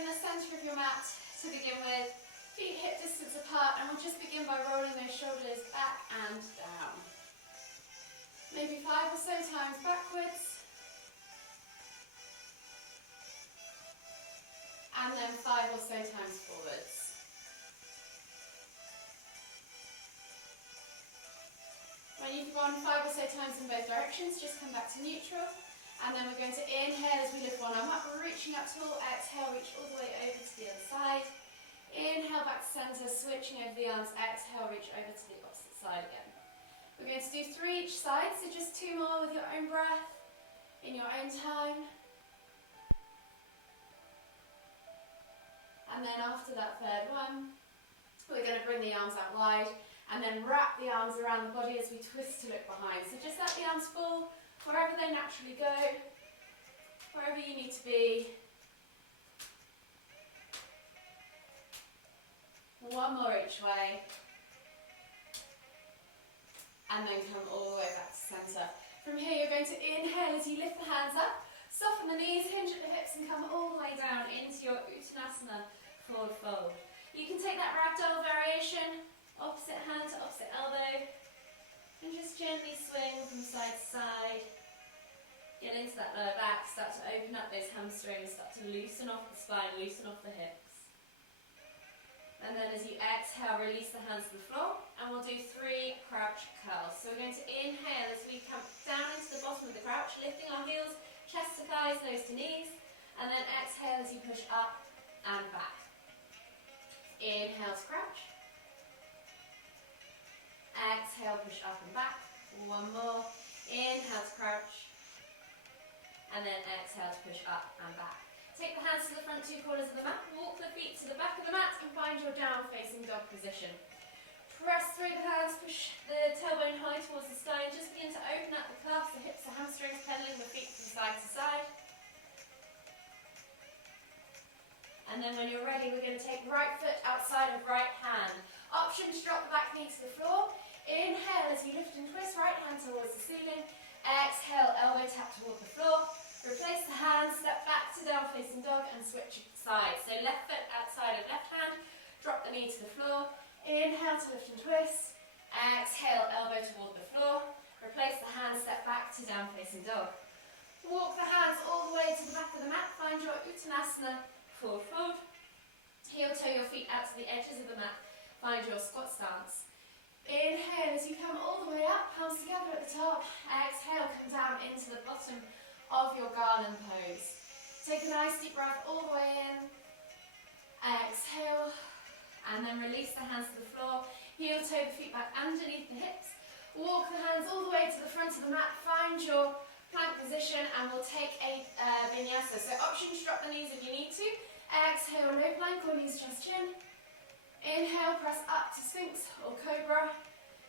in the centre of your mat to begin with, feet hip distance apart, and we'll just begin by rolling those shoulders back and down. Maybe 5 or so times backwards, and then 5 or so times forwards. When you've gone 5 or so times in both directions, just come back to neutral. And then we're going to inhale as we lift one arm up, reaching up tall. Exhale, reach all the way over to the other side. Inhale back to centre, switching over the arms. Exhale, reach over to the opposite side again. We're going to do 3 each side, so just 2 more with your own breath, in your own time. And then after that third one, we're going to bring the arms out wide and then wrap the arms around the body as we twist to look behind. So just let the arms fall wherever they naturally go, wherever you need to be. One more each way. And then come all the way back to centre. From here you're going to inhale as you lift the hands up, soften the knees, hinge at the hips and come all the way down into your Uttanasana forward fold. You can take that ragdoll variation, opposite hand to opposite elbow, and just gently swing from side to side. Get into that lower back, start to open up those hamstrings, start to loosen off the spine, loosen off the hips. And then as you exhale, release the hands to the floor, and we'll do 3 crouch curls. So we're going to inhale as we come down into the bottom of the crouch, lifting our heels, chest to thighs, nose to knees, and then exhale as you push up and back. Inhale to crouch. Exhale, push up and back. One more. Inhale to crouch. And then exhale to push up and back. Take the hands to the front 2 corners of the mat. Walk the feet to the back of the mat and find your down facing dog position. Press through the hands, push the tailbone high towards the sky and just begin to open up the calves, the hips, the hamstrings, pedaling the feet from side to side. And then when you're ready, we're going to take right foot outside of right hand. Option to drop the back knee to the floor. Inhale as you lift and twist, right hand towards the ceiling. Exhale, elbow tap toward the floor. Replace the hand, step back to down facing dog and switch sides. So left foot outside of left hand, drop the knee to the floor. Inhale to lift and twist. Exhale, elbow toward the floor. Replace the hand, step back to down facing dog. Walk the hands all the way to the back of the mat. Find your Uttanasana forward fold. Heel toe your feet out to the edges of the mat. Find your squat stance. Inhale as you come all the way up, palms together at the top. Exhale, come down into the bottom of your garland pose. Take a nice deep breath all the way in. Exhale, and then release the hands to the floor. Heel toe the feet back underneath the hips. Walk the hands all the way to the front of the mat. Find your plank position and we'll take a vinyasa. So option to drop the knees if you need to. Exhale, low plank or knees chest chin. Inhale, press up to Sphinx or Cobra.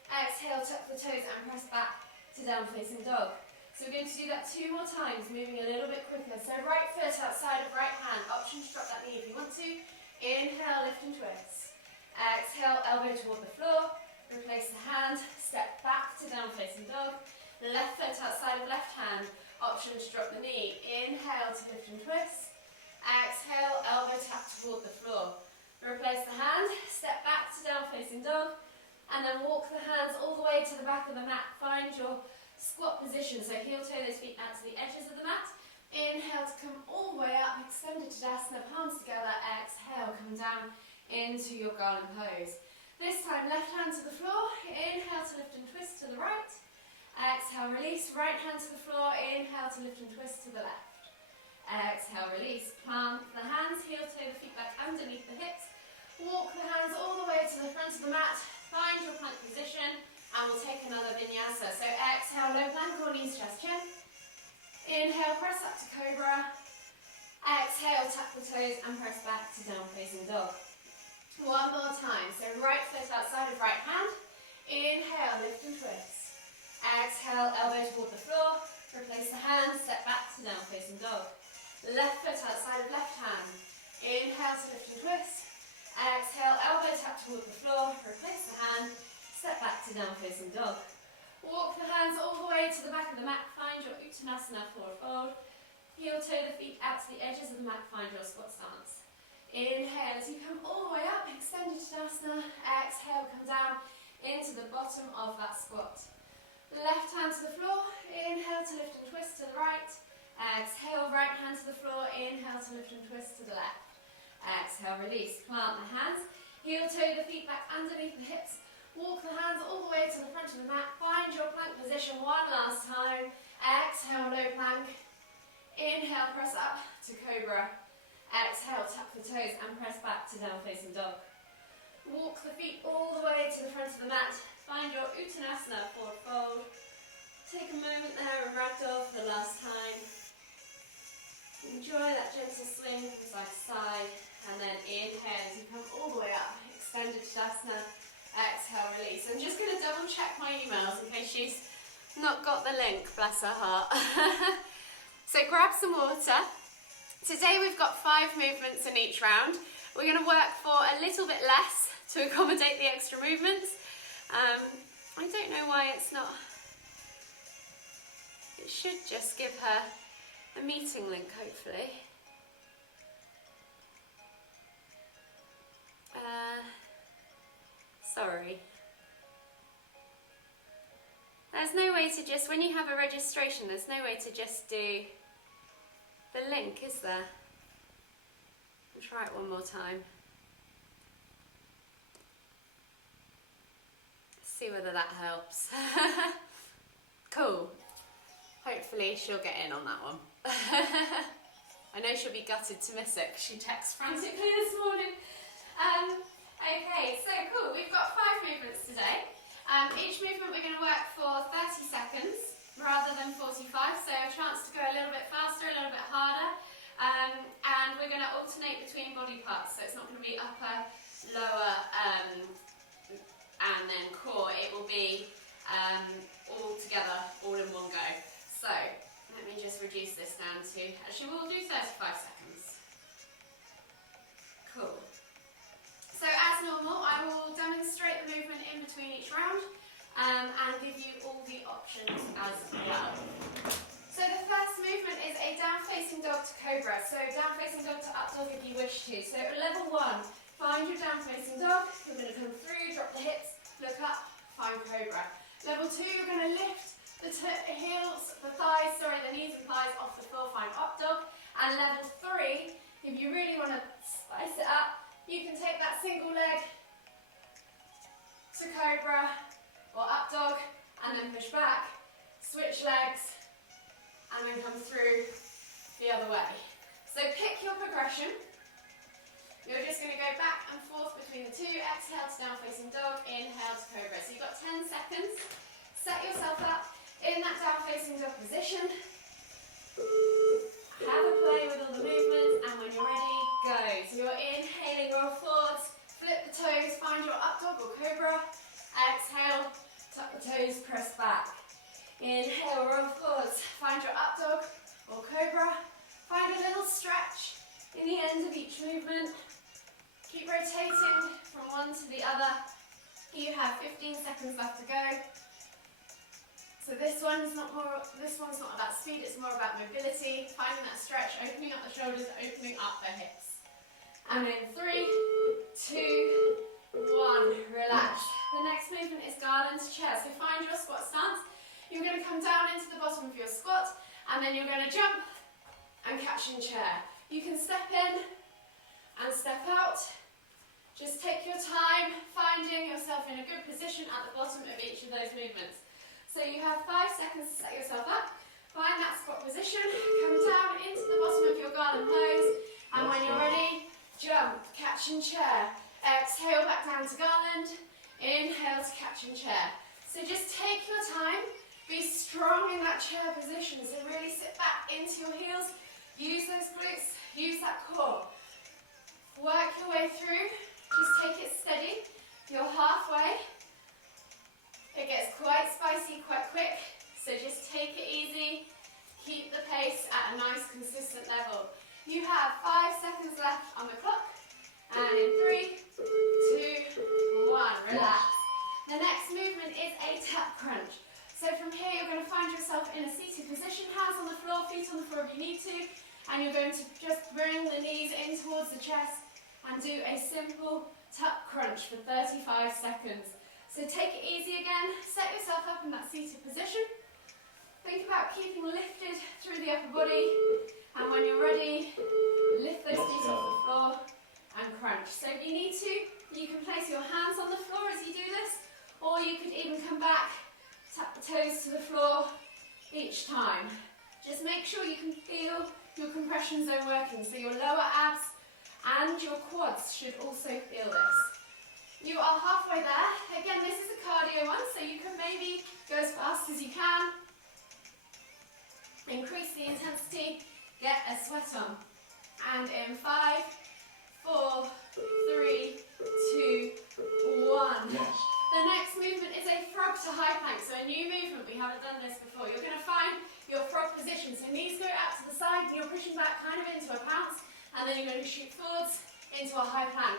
Exhale, tuck the toes and press back to down facing dog. So we're going to do that 2 more times, moving a little bit quicker. So right foot outside of right hand. Option to drop that knee if you want to. Inhale, lift and twist. Exhale, elbow toward the floor. Replace the hand, step back to down facing dog. Left foot outside of left hand. Option to drop the knee. Inhale to lift and twist. Exhale, elbow tap toward the floor. Replace the hand, step back to down facing dog, and then walk the hands all the way to the back of the mat. Find your squat position, so heel toe those feet out to the edges of the mat. Inhale to come all the way up, extended Tadasana, palms together. Exhale, come down into your garland pose. This time, left hand to the floor. Inhale to lift and twist to the right. Exhale, release, right hand to the floor. Inhale to lift and twist to the left. Exhale, release, plant the hands, heel toe the feet back underneath the hips. Walk the hands all the way to the front of the mat. Find your plank position and we'll take another vinyasa. So exhale, low plank or knees chest chin. Inhale, press up to Cobra. Exhale, tuck the toes and press back to down facing dog. One more time. So right foot outside of right hand. Inhale, lift and twist. Exhale, elbow toward the floor. Replace the hand, step back to down facing dog. Left foot outside of left hand. Inhale to lift and twist. Exhale, elbow tap toward the floor. Replace the hand, step back to down facing dog. Walk the hands all the way to the back of the mat. Find your Uttanasana forward fold. Heel toe the feet out to the edges of the mat. Find your squat stance. Inhale as you come all the way up, extended Tadasana. Exhale, come down into the bottom of that squat. Left hand to the floor, inhale to lift and twist to the right. Exhale, right hand to the floor, inhale to lift and twist to the left. Exhale, release, plant the hands. Heel toe the feet back underneath the hips. Walk the hands all the way to the front of the mat. Find your plank position one last time. Exhale, low plank. Inhale, press up to cobra. Exhale, tuck the toes and press back to down facing dog. Walk the feet all the way to the front of the mat. Find your Uttanasana, forward fold. Take a moment there and ragdoll for the last time. Enjoy that gentle swing from side to side. And then inhale as you come all the way up. Extended Tadasana. Exhale, release. I'm just going to double check my emails in case she's not got the link, bless her heart. So grab some water. Today we've got 5 movements in each round. We're going to work for a little bit less to accommodate the extra movements. I don't know why it's not. It should just give her a meeting link, hopefully. Sorry. There's no way to just, when you have a registration, there's no way to just do the link, is there? I'll try it one more time. See whether that helps. Cool. Hopefully she'll get in on that one. I know she'll be gutted to miss it because she texts frantically this morning. Okay, so cool. We've got 5 movements today. Each movement we're going to work for 30 seconds rather than 45, so a chance to go a little bit faster, a little bit harder. And we're going to alternate between body parts, so it's not going to be upper, lower, and then core. It will be all together, all in one go. So let me just reduce this down to, actually we'll do 35 seconds. Cool. So as normal, I will demonstrate the movement in between each round and give you all the options as well. So the first movement is a down-facing dog to cobra. So down-facing dog to up dog if you wish to. So level 1, find your down-facing dog. You're going to come through, drop the hips, look up, find cobra. Level 2, you're going to lift the heels, the knees and thighs off the floor, find up dog. And level 3, if you really want to spice it up, you can take that single leg to cobra or up dog and then push back, switch legs and then come through the other way. So pick your progression. You're just going to go back and forth between the 2, exhale to down facing dog, inhale to cobra. So you've got 10 seconds. Set yourself up in that down facing dog position. Have a play with all the movements, and when you're ready, go. So you're inhaling, roll forwards, flip the toes, find your up dog or cobra. Exhale, tuck the toes, press back. Inhale, roll forwards, find your up dog or cobra. Find a little stretch in the end of each movement. Keep rotating from one to the other. You have 15 seconds left to go. So this one's not about speed, it's more about mobility, finding that stretch, opening up the shoulders, opening up the hips. And in 3, 2, 1, relax. The next movement is garland chair. So find your squat stance. You're going to come down into the bottom of your squat, and then you're going to jump and catch in chair. You can step in and step out. Just take your time, finding yourself in a good position at the bottom of each of those movements. So you have 5 seconds to set yourself up. Find that squat position, come down into the bottom of your garland pose, and when you're ready, jump, catch in chair. Exhale back down to garland, inhale to catch in chair. So just take your time, be strong in that chair position, so really sit back into your heels, use those glutes, use that core. Work your way through, just take it steady, you're halfway. It gets quite spicy quite quick, so just take it easy, keep the pace at a nice consistent level. You have 5 seconds left on the clock, and in 3, 2, 1, relax. The next movement is a tap crunch. So from here you're going to find yourself in a seated position, hands on the floor, feet on the floor if you need to, and you're going to just bring the knees in towards the chest, and do a simple tuck crunch for 35 seconds. So take it easy again, set yourself up in that seated position. Think about keeping lifted through the upper body, and when you're ready, lift those feet off the floor and crunch. So if you need to, you can place your hands on the floor as you do this, or you could even come back, tap the toes to the floor each time. Just make sure you can feel your compression zone working, so your lower abs and your quads should also feel this. You are halfway there. Again, this is a cardio one, so you can maybe go as fast as you can. Increase the intensity, get a sweat on. And in 5, 4, 3, 2, 1. Yes. The next movement is a frog to high plank. So a new movement, we haven't done this before. You're going to find your frog position. So knees go out to the side and you're pushing back kind of into a pounce, and then you're going to shoot forwards into a high plank.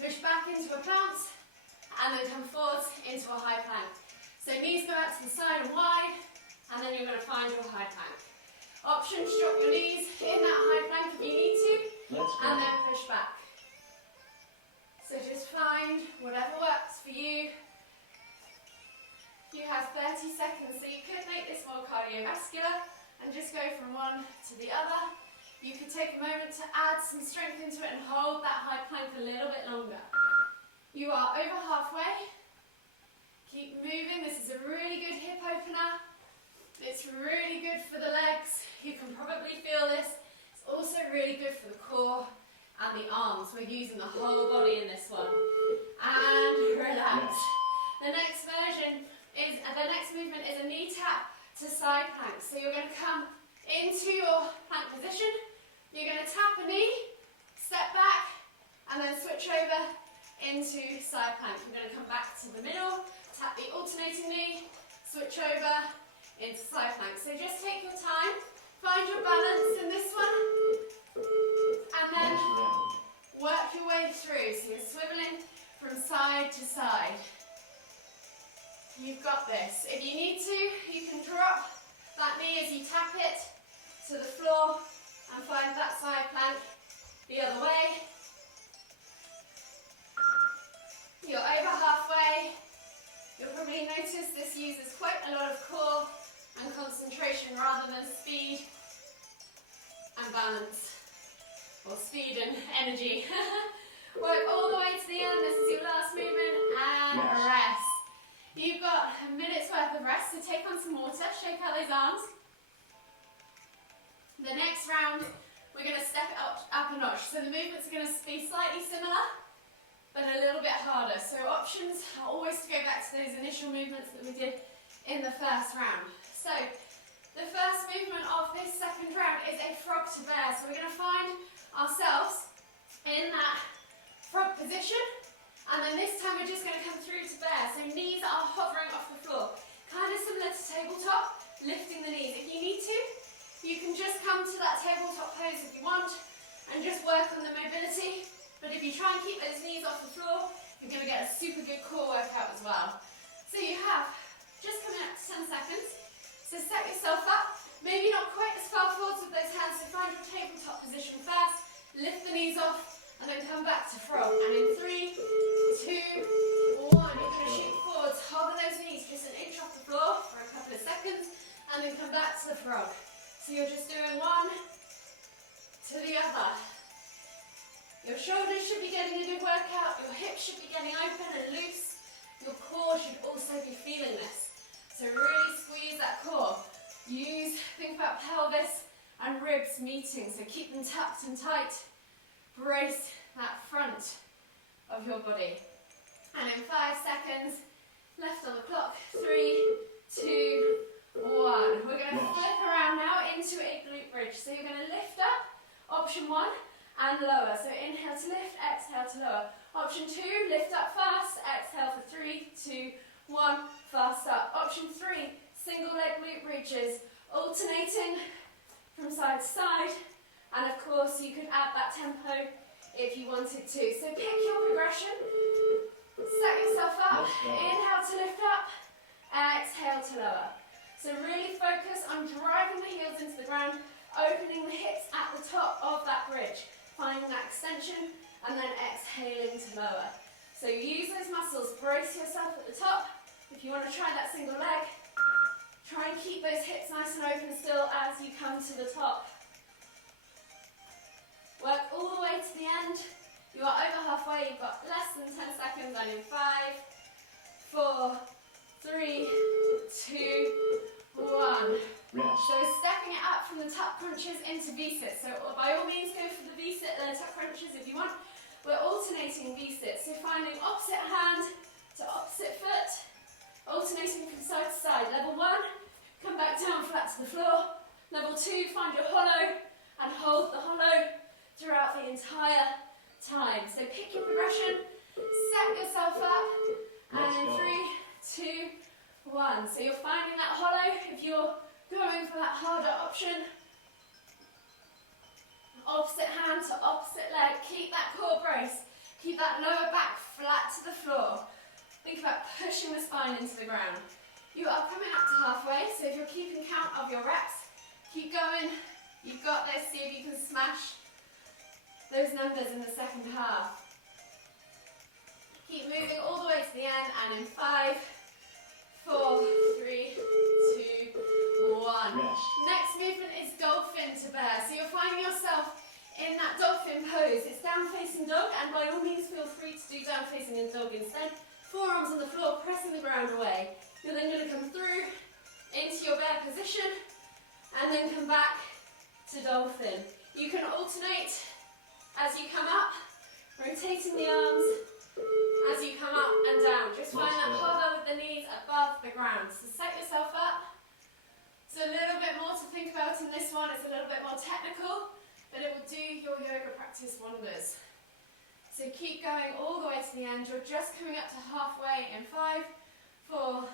Push back into a pounce and then come forwards into a high plank. So knees go out to the side and wide, and then you're going to find your high plank. Option to drop your knees in that high plank if you need to, and then push back. So just find whatever works for you. You have 30 seconds, so you could make this more cardiovascular and just go from one to the other. You could take a moment to add some strength into it and hold that high plank a little bit longer. You are over halfway. Keep moving. This is a really good hip opener. It's really good for the legs. You can probably feel this. It's also really good for the core and the arms. We're using the whole body in this one. And relax. The next movement is a knee tap to side plank. So you're going to come into your plank position. You're going to tap a knee, step back, and then switch over into side plank. You're going to come back to the middle, tap the alternating knee, switch over into side plank. So just take your time, find your balance in this one, and then work your way through. So you're swiveling from side to side. You've got this. If you need to, you can drop that knee as you tap it to the floor and find that side plank the other way. You're over halfway. You'll probably notice this uses quite a lot of core and concentration rather than speed and balance, or speed and energy. Work all the way to the end. This is your last movement, and rest. You've got a minute's worth of rest, so take on some water, shake out those arms. The next round, we're going to step it up a notch. So the movements are going to be slightly similar, but a little bit harder. So options are always to go back to those initial movements that we did in the first round. So the first movement of this second round is a frog to bear. So we're going to find ourselves in that frog position, and then this time we're just going to come through to bear. So knees are hovering off the floor, kind of similar to tabletop, lifting the knees. If you need to, you can just come to that tabletop pose if you want and just work on the mobility. But if you try and keep those knees off the floor, you're going to get a super good core workout as well. So you have just coming up to 10 seconds. So set yourself up, maybe not quite as far forwards with those hands, so find your tabletop position first, lift the knees off, and then come back to frog. And in 3, 2, 1, you're going to shoot forwards, hover those knees just an inch off the floor for a couple of seconds, and then come back to the frog. So you're just doing one to the other. Your shoulders should be getting a good workout, your hips should be getting open and loose, your core should also be feeling this. So really squeeze that core. Think about pelvis and ribs meeting, so keep them tucked and tight. Brace that front of your body. And in 5 seconds, left on the clock, 3, 2, 1. We're going to flip around now into a glute bridge. So you're going to lift up, option 1, and lower. So inhale to lift, exhale to lower. Option 2, lift up fast, exhale for 3, 2, 1, fast up. Option 3, single leg glute bridges, alternating from side to side. And of course, you could add that tempo if you wanted to. So pick your progression, set yourself up, inhale to lift up, exhale to lower. So really focus on driving the heels into the ground, opening the hips at the top of that bridge, finding that extension and then exhaling to lower. So use those muscles, brace yourself at the top. If you want to try that single leg, try and keep those hips nice and open still as you come to the top. Work all the way to the end. You are over halfway, you've got less than 10 seconds, and in 5, 4, 3, 2, 1. Rest. So stepping it up from the tuck crunches into V-sits. So by all means go for the V-sit, tuck crunches if you want. We're alternating V-sits. So finding opposite hand to opposite foot, alternating from side to side. Level 1, come back down flat to the floor. Level 2, find your hollow and hold the hollow throughout the entire time. So pick your progression, set yourself up, and in 3, 2, 1. So you're finding that hollow if you're going for that harder option. Opposite hand to opposite leg. Keep that core brace. Keep that lower back flat to the floor. Think about pushing the spine into the ground. You are coming up to halfway, so if you're keeping count of your reps, keep going. You've got this. See if you can smash those numbers in the second half. Keep moving all the way to the end, and in 5, 4, 3, 2, 1. Rest. Next movement is dolphin to bear. So you're finding yourself in that dolphin pose. It's down facing dog, and by all means feel free to do down facing and dog instead. Forearms on the floor, pressing the ground away. You're then going to come through into your bear position, and then come back to dolphin. You can alternate as you come up, rotating the arms as you come up and down. Just find that hover with the knees above the ground. So set yourself up. It's a little bit more to think about in this one. It's a little bit more technical, but it will do your yoga practice wonders. So keep going all the way to the end. You're just coming up to halfway in 5, 4,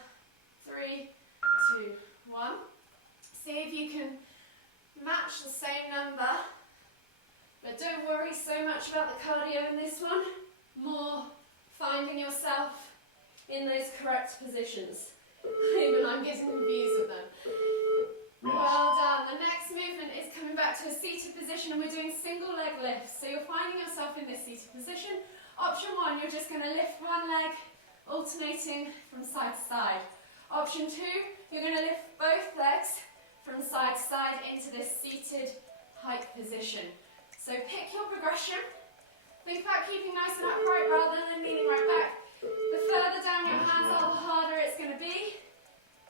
3, 2, 1. See if you can match the same number, but don't worry so much about the cardio in this one. More finding yourself in those correct positions. Even I'm getting confused with them. Well done. The next movement is coming back to a seated position, and we're doing single leg lifts. So you're finding yourself in this seated position. Option 1, you're just going to lift one leg, alternating from side to side. Option 2, you're going to lift both legs from side to side into this seated hike position. So pick your progression. Think about keeping nice and upright rather than leaning right back. The further down your hands are, the harder it's going to be.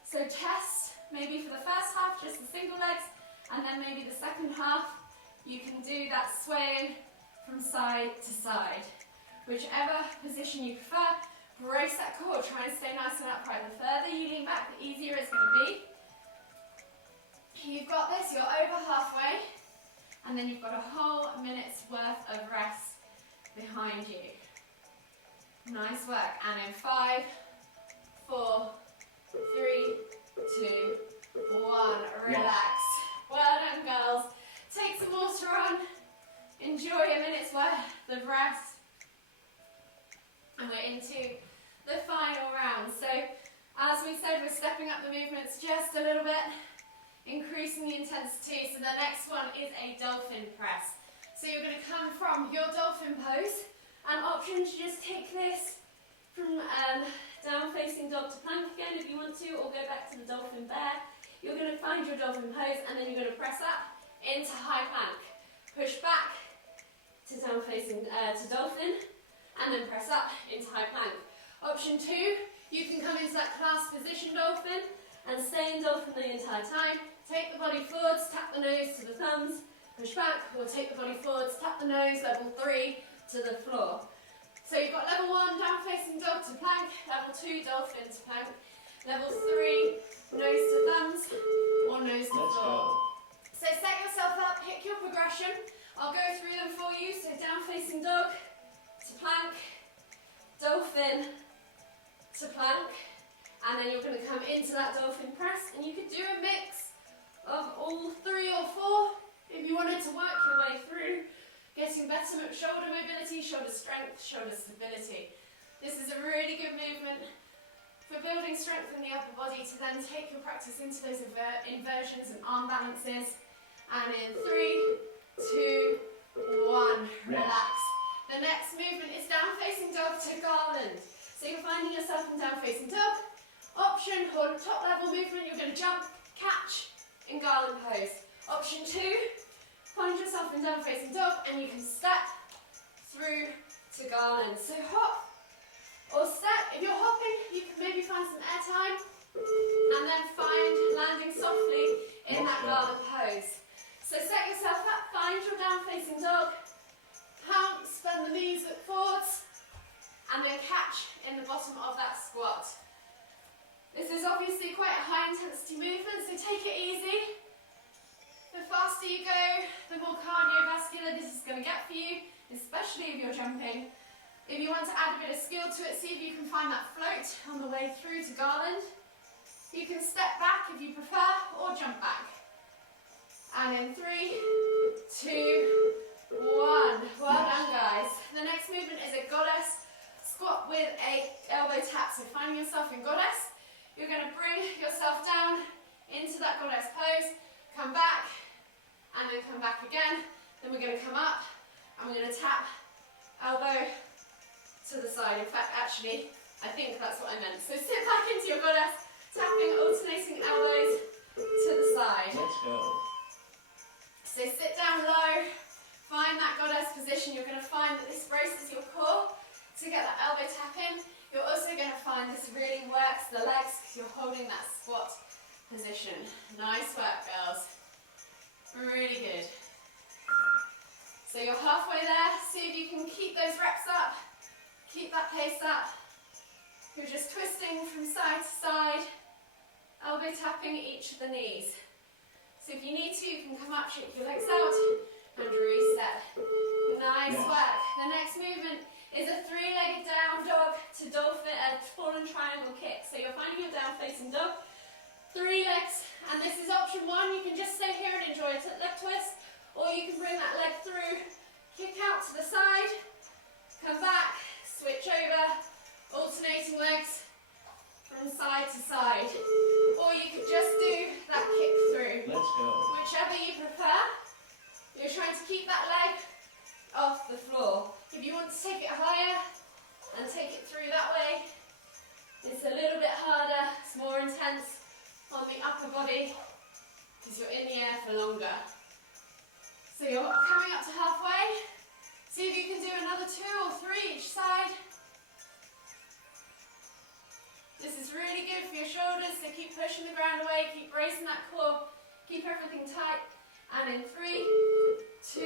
So test, maybe for the first half, just the single legs, and then maybe the second half, you can do that swaying from side to side. Whichever position you prefer, brace that core, try and stay nice and upright. The further you lean back, the easier it's going to be. You've got this, you're over halfway, and then you've got a whole minute's worth of rest behind you. Nice work. And in 5, 4, 3, 2, 1. Relax. Well done, girls. Take some water on. Enjoy a minute's worth of rest. And we're into the final round. So, as we said, we're stepping up the movements just a little bit, increasing the intensity. So the next one is a dolphin press. So you're going to come from your dolphin pose, and option to just take this from down facing dog to plank again if you want to, or go back to the dolphin bear. You're going to find your dolphin pose, and then you're going to press up into high plank. Push back to down facing to dolphin, and then press up into high plank. Option 2, you can come into that class position dolphin and stay in dolphin the entire time. Take the body forwards, tap the nose to the thumbs, push back, or take the body forwards, tap the nose, level 3 to the floor. So you've got level 1, down facing dog to plank, level 2, dolphin to plank, level 3, nose to thumbs, or nose to floor. So set yourself up, pick your progression. I'll go through them for you. So down facing dog to plank, dolphin to plank, and then you're going to come into that dolphin press, and you could do a mix of all 3 or 4 if you wanted to work your way through, getting better shoulder mobility, shoulder strength, shoulder stability. This is a really good movement for building strength in the upper body to then take your practice into those inversions and arm balances. And in 3, 2, 1, relax. The The next movement is down facing dog to garland. So you're finding yourself in down facing dog. Option, hold a top level movement, you're going to jump, catch in garland pose. Option 2, find yourself in down facing dog and you can step through to garland. So hop or step. If you're hopping, you can maybe find some air time and then find landing softly in that garland pose. So set yourself up, find your down facing dog, pounce, bend the knees, look forwards, and then catch in the bottom of that squat. This is obviously quite a high intensity movement, so take it easy. The faster you go, the more cardiovascular this is going to get for you, especially if you're jumping. If you want to add a bit of skill to it, see if you can find that float on the way through to garland. You can step back if you prefer, or jump back. And in 3, 2, 1. Well done, guys. The next movement is a goddess squat with a elbow tap. So finding yourself in goddess, you're going to bring yourself down into that goddess pose, come back, and then come back again. Then we're going to come up, and we're going to tap elbow to the side. In fact, actually, I think that's what I meant. So sit back into your goddess, tapping, alternating elbows to the side. Let's go. So sit down low, find that goddess position. You're going to find that this braces your core to get that elbow tap in. You're also going to find this really works the legs because you're holding that squat position. Nice work, girls. Really good. So you're halfway there. See if you can keep those reps up. Keep that pace up. You're just twisting from side to side, elbow tapping each of the knees. So if you need to, you can come up, shake your legs out, and reset. Nice work. The next movement is a 3-legged down dog to dolphin, a fallen triangle kick. So you're finding your down facing dog, 3 legs, and this is option 1. You can just stay here and enjoy a leg twist, or you can bring that leg through, kick out to the side, come back, switch over, alternating legs from side to side. Or you could just do that kick through. Let's go. Whichever you prefer. You're trying to keep that leg off the floor. If you want to take it higher and take it through that way, it's a little bit harder, it's more intense on the upper body because you're in the air for longer. So you're coming up to halfway. See if you can do another 2 or 3 each side. This is really good for your shoulders, so keep pushing the ground away, keep bracing that core, keep everything tight. And in 3, 2,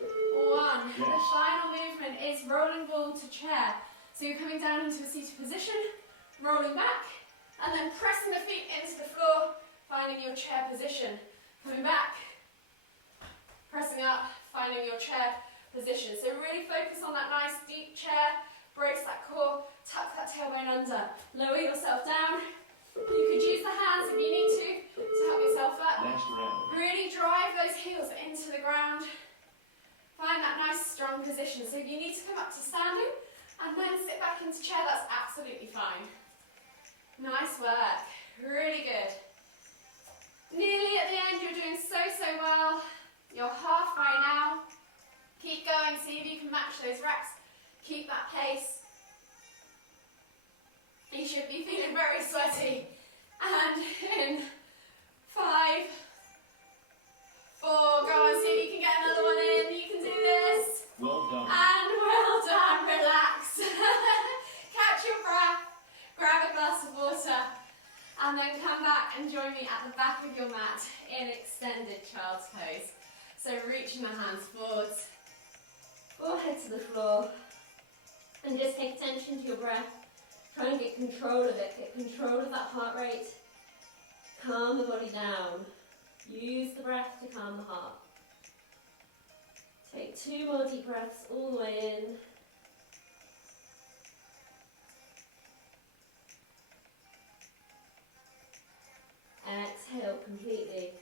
1. The final movement is rolling ball to chair. So you're coming down into a seated position, rolling back, and then pressing the feet into the floor, finding your chair position. Coming back, pressing up, finding your chair position. So really focus on that nice deep chair, brace that core, tuck that tailbone under, lower yourself down. You could use the hands if you need to help yourself up. Next round. Really drive those heels into the ground. Find that nice strong position. So if you need to come up to standing and then sit back into chair, that's absolutely fine. Nice work. Really good. Nearly at the end, you're doing so well. You're halfway now. Keep going, see if you can match those reps. Keep that pace. You should be feeling very sweaty. And in 5, 4, go on, see if you can get another one in. You can do this. Well done. And well done, relax. Catch your breath, grab a glass of water, and then come back and join me at the back of your mat in extended child's pose. So reaching the hands forwards, forehead to the floor, and just take attention to your breath. Try and get control of it, get control of that heart rate. Calm the body down. Use the breath to calm the heart. Take 2 more deep breaths all the way in. Exhale completely.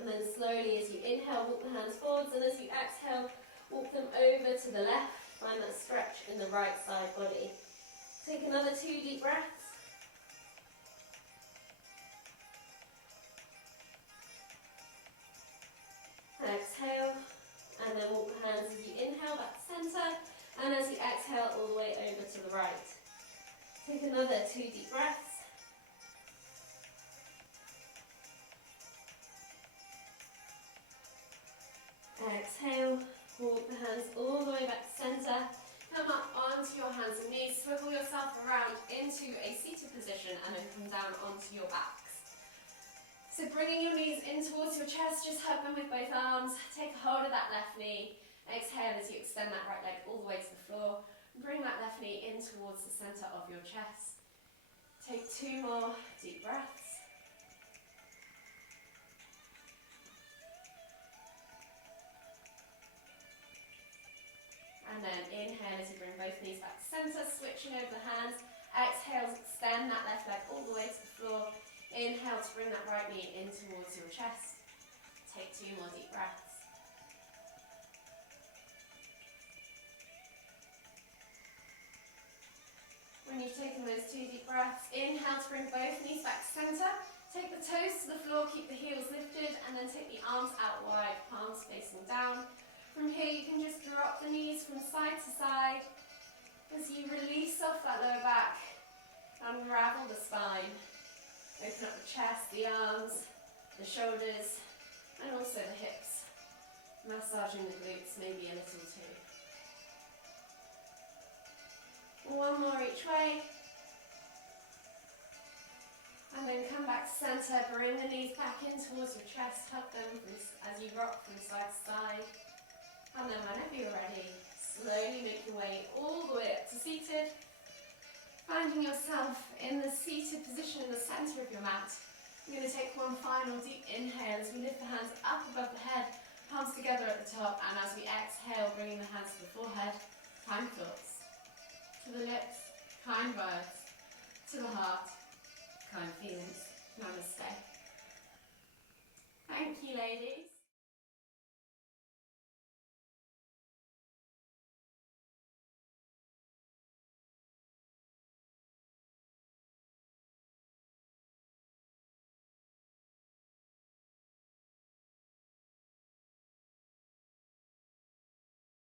And then slowly as you inhale, walk the hands forwards, and as you exhale, walk them over to the left. Find that stretch in the right side body. Take another 2 deep breaths. Exhale, and then walk the hands as you Take another 2 deep breaths. Exhale, walk the hands all the way back to centre. Come up onto your hands and knees, swivel yourself around into a seated position and then come down onto your backs. So bringing your knees in towards your chest, just hug them with both arms. Take a hold of that left knee. Exhale as you extend that right leg all the way to the floor. Bring that left knee in towards the centre of your chest. Take 2 more deep breaths. And then inhale as you bring both knees back to centre, switching over the hands. Exhale to extend that left leg all the way to the floor. Inhale to bring that right knee in towards your chest. Take 2 more deep breaths. When you've taken those 2 deep breaths, inhale to bring both knees back to centre. Take the toes to the floor, keep the heels lifted, and then take the arms out wide, palms facing down. From here you can just drop the knees from side to side as you release off that lower back, unravel the spine, open up the chest, the arms, the shoulders, and also the hips, massaging the glutes maybe a little too. 1 more each way, and then come back to centre, bring the knees back in towards your chest, hug them as you rock from side to side. And then whenever you're ready, slowly make your way all the way up to seated, finding yourself in the seated position in the centre of your mat. We're going to take 1 final deep inhale as we lift the hands up above the head, palms together at the top, and as we exhale, bringing the hands to the forehead, kind thoughts. To the lips, kind words. To the heart, kind feelings. Namaste. Thank you, ladies.